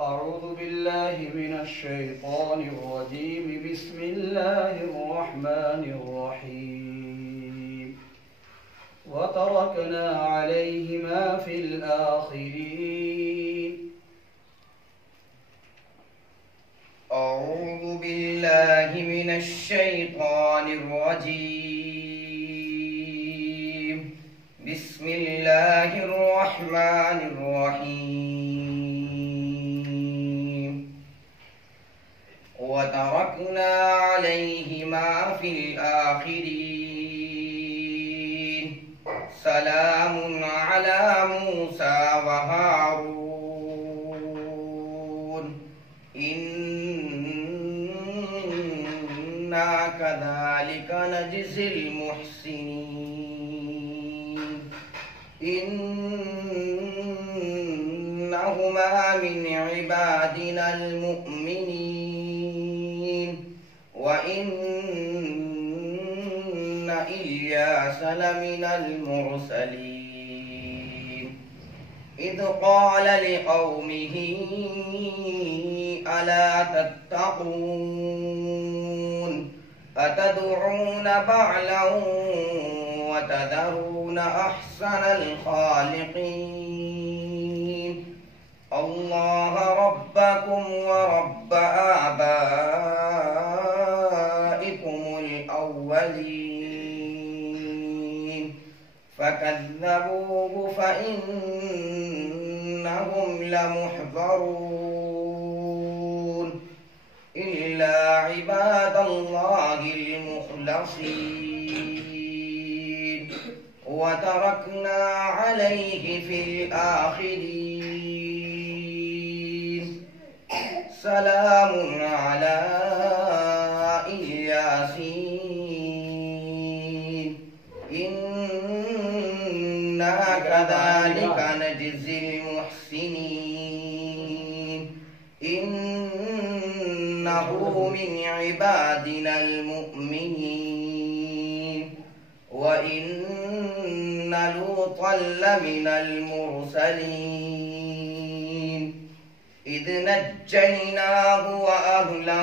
أعوذ بالله من الشيطان الرجيم. بسم الله الرحمن الرحيم. وتركنا عليهما في الآخرين. أعوذ بالله من الشيطان الرجيم. بسم الله الرحمن الرحيم. وتركنا عليهما في الآخرين. سلام على موسى وهارون. إنا كذلك نجزي المحسنين. إنهما من عبادنا المؤمنين. وإن إلياس لمن المرسلين. إذ قال لقومه ألا تتقون أتدعون بعلا وتذرون أحسن الخالقين الله ربكم ورب آبائكم الأولين. فكذبوه فإنهم لمحضرون إلا عباد الله المخلصين. وتركنا عليه في الآخرين. سلام على ياسين. إنا كذلك نجزي المحسنين. إنه من عبادنا المؤمنين. وإن لوطا لمن المرسلين. إذ نجيناه وأهله